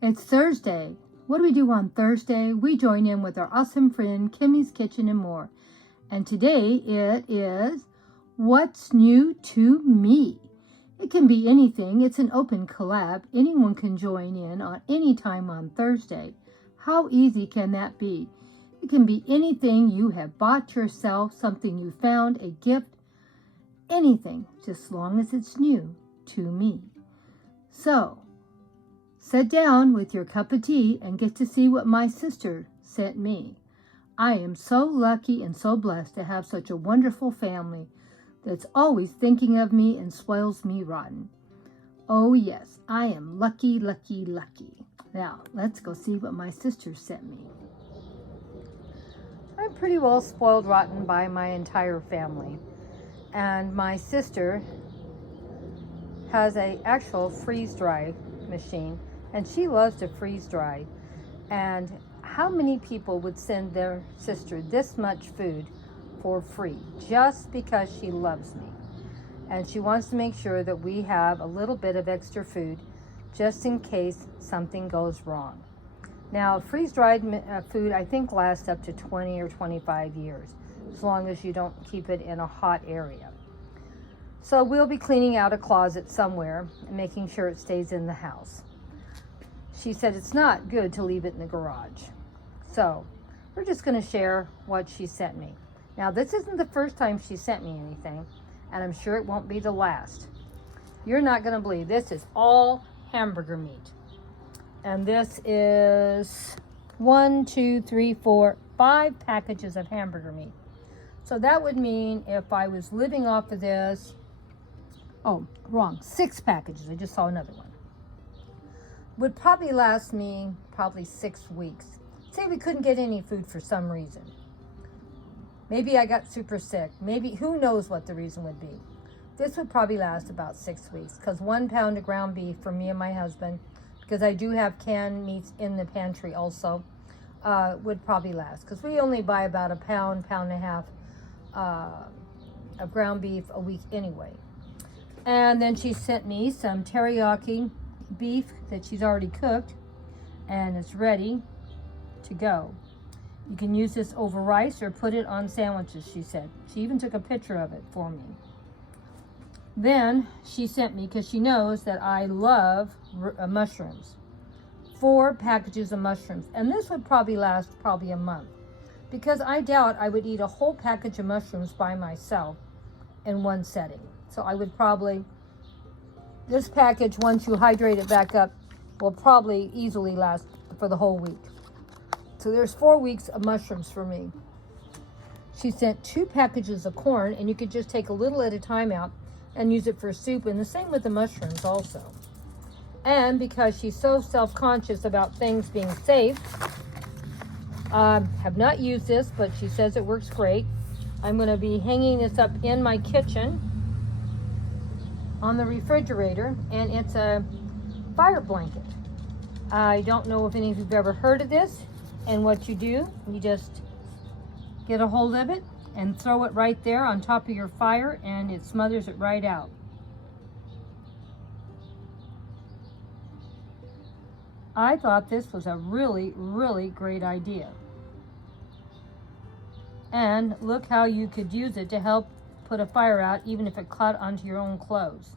It's Thursday. What do we do on Thursday? We join in with our awesome friend Kimmies Kitchen and More. And today it is What's New to Me? It can be anything. It's an open collab. Anyone can join in on any time on Thursday. How easy can that be? It can be anything you have bought yourself, something you found, a gift, anything, just as long as it's new to me. So, sit down with your cup of tea and get to see what my sister sent me. I am so lucky and so blessed to have such a wonderful family that's always thinking of me and spoils me rotten. Oh yes, I am lucky, lucky, lucky. Now, let's go see what my sister sent me. I'm pretty well spoiled rotten by my entire family. And my sister has an actual freeze-dry machine, and she loves to freeze-dry. And how many people would send their sister this much food for free just because she loves me? And she wants to make sure that we have a little bit of extra food just in case something goes wrong. Now, freeze-dried food, I think, lasts up to 20 or 25 years, as long as you don't keep it in a hot area. So we'll be cleaning out a closet somewhere and making sure it stays in the house. She said it's not good to leave it in the garage. So we're just going to share what she sent me. Now, this isn't the first time she sent me anything, and I'm sure it won't be the last. You're not going to believe this is all hamburger meat. And this is 5 packages of hamburger meat. So that would mean if I was living off of this, 6 packages. I just saw another one. Would probably last me 6 weeks. Say we couldn't get any food for some reason. Maybe I got super sick. Maybe, who knows what the reason would be. This would probably last about 6 weeks, because 1 pound of ground beef for me and my husband, because I do have canned meats in the pantry also, would probably last. Because we only buy about a pound and a half of ground beef a week anyway. And then she sent me some teriyaki beef that she's already cooked, and it's ready to go. You can use this over rice or put it on sandwiches, she said. She even took a picture of it for me. Then she sent me, because she knows that I love mushrooms, 4 packages of mushrooms. And this would probably last a month, because I doubt I would eat a whole package of mushrooms by myself in one setting. So I would probably, this package, once you hydrate it back up, will probably easily last for the whole week. So there's 4 weeks of mushrooms for me. She sent 2 packages of corn, and you could just take a little at a time out and use it for soup, and the same with the mushrooms also. And because she's so self-conscious about things being safe, have not used this, but she says it works great. I'm going to be hanging this up in my kitchen on the refrigerator, and it's a fire blanket. I don't know if any of you have ever heard of this, and what you do, you just get a hold of it and throw it right there on top of your fire, and it smothers it right out. I thought this was a really, really great idea. And look how you could use it to help put a fire out, even if it caught onto your own clothes.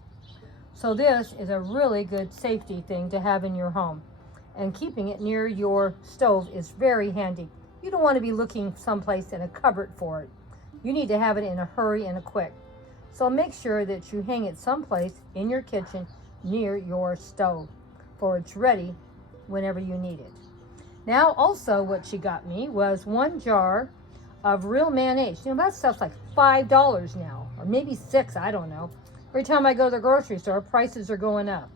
So this is a really good safety thing to have in your home. And keeping it near your stove is very handy. You don't want to be looking someplace in a cupboard for it. You need to have it in a hurry and a quick. So make sure that you hang it someplace in your kitchen near your stove, for it's ready whenever you need it. Now also what she got me was 1 jar of real mayonnaise. You know, that stuff's like $5 now, or maybe $6, I don't know. Every time I go to the grocery store, prices are going up.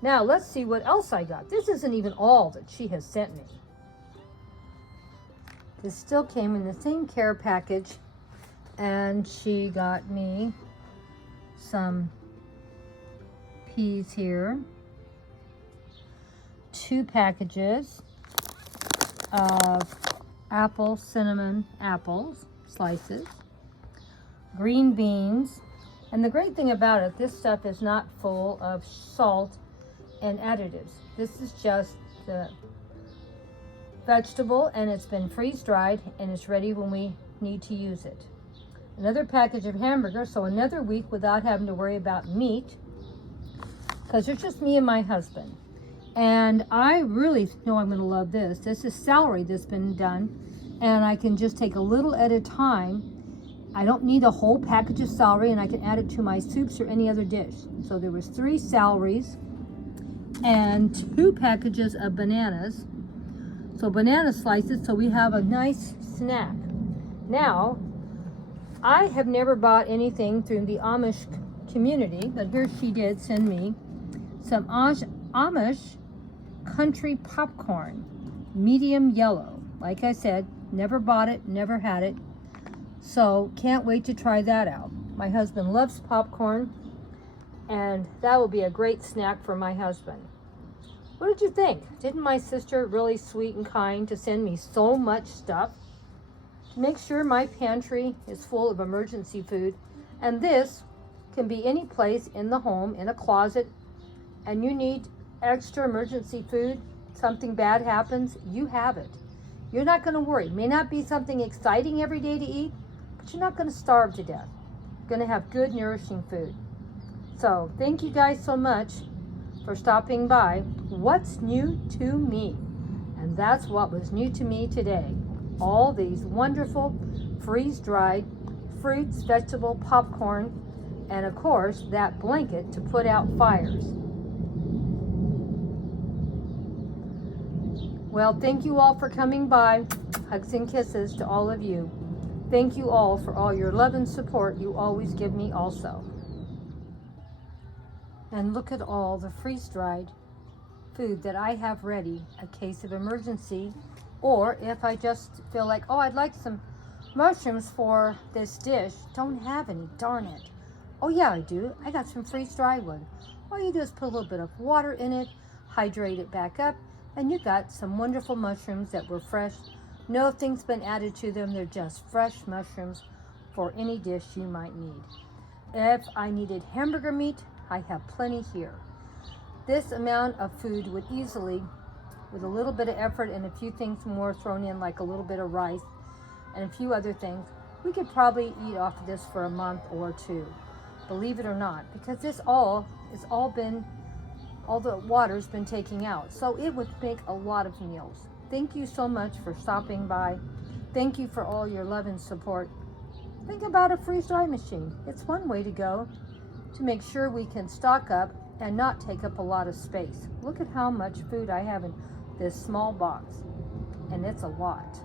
Now let's see what else I got. This isn't even all that she has sent me. This still came in the same care package, and she got me some peas here, 2 packages of cinnamon apples, slices, green beans, and the great thing about it, this stuff is not full of salt and additives. This is just the vegetable, and it's been freeze dried and it's ready when we need to use it. Another package of hamburger, so another week without having to worry about meat, because it's just me and my husband. And I really know I'm going to love this. This is celery that's been done, and I can just take a little at a time. I don't need a whole package of celery, and I can add it to my soups or any other dish. So there was 3 celeries and 2 packages of bananas. So banana slices, so we have a nice snack. Now, I have never bought anything through the Amish community, but here she did send me some Amish country popcorn, medium yellow. Like I said, never bought it, never had it. So can't wait to try that out. My husband loves popcorn, and that will be a great snack for my husband. What did you think? Didn't my sister really sweet and kind to send me so much stuff? To make sure my pantry is full of emergency food, and this can be any place in the home, in a closet, and you need extra emergency food, something bad happens, you have it. You're not going to worry. It may not be something exciting every day to eat, but you're not going to starve to death. You're going to have good, nourishing food. So thank you guys so much for stopping by. What's new to me? And that's what was new to me today. All these wonderful freeze-dried fruits, vegetable, popcorn, and of course that blanket to put out fires. Well, thank you all for coming by. Hugs and kisses to all of you. Thank you all for all your love and support you always give me also. And look at all the freeze-dried food that I have ready in case of emergency, or if I just feel like, oh, I'd like some mushrooms for this dish. Don't have any, darn it. Oh yeah, I do. I got some freeze-dried one. All you do is put a little bit of water in it, hydrate it back up, and you got some wonderful mushrooms that were fresh. Nothing's been added to them. They're just fresh mushrooms for any dish you might need. If I needed hamburger meat, I have plenty here. This amount of food would easily, with a little bit of effort and a few things more thrown in, like a little bit of rice and a few other things, we could probably eat off of this for a month or 2. Believe it or not, because this all the water's been taken out. So it would make a lot of meals. Thank you so much for stopping by. Thank you for all your love and support. Think about a freeze-dry machine. It's one way to go to make sure we can stock up and not take up a lot of space. Look at how much food I have in this small box, and it's a lot.